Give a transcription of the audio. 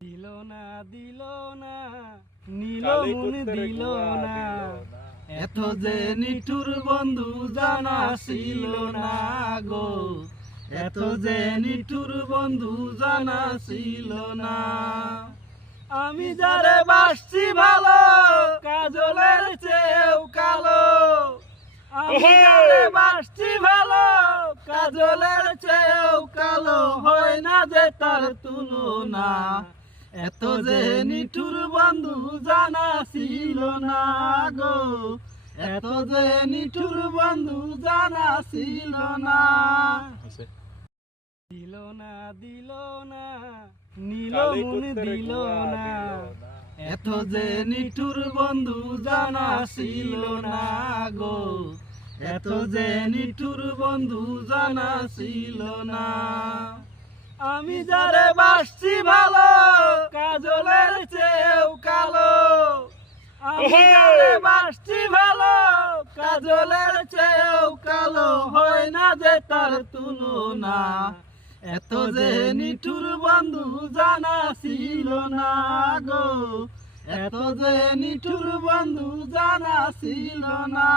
দিল না দিল না নীল মন দিল না এত যে নিঠুর বন্ধু জানা ছিল না গো এত যে নিঠুর বন্ধু জানা ছিল না আমি যারে বাসছি ভালো কাজলের চেয়েও কালো আমি যারে বাসছি ভালো কাজলের চেয়েও কালো হয় না যে তার তুলনা এত যে নিঠুর বন্ধু জানা ছিল না গো এত যে নিঠুর বন্ধু জানা ছিল না দিল না দিল না নীল মন দিল না এত যে নিঠুর বন্ধু জানা ছিল না গো এত যে নিঠুর বন্ধু জানা ছিল না আমি যারে বাসছি ভালো কাজলের চেয়েও কালো আমি যারে বাসছি ভালো কাজলের চেয়েও কালো হয় না যে তার তুলনা এত যে নিঠুর বন্ধু জানা ছিল না গো এত যে নিঠুর বন্ধু জানা ছিল না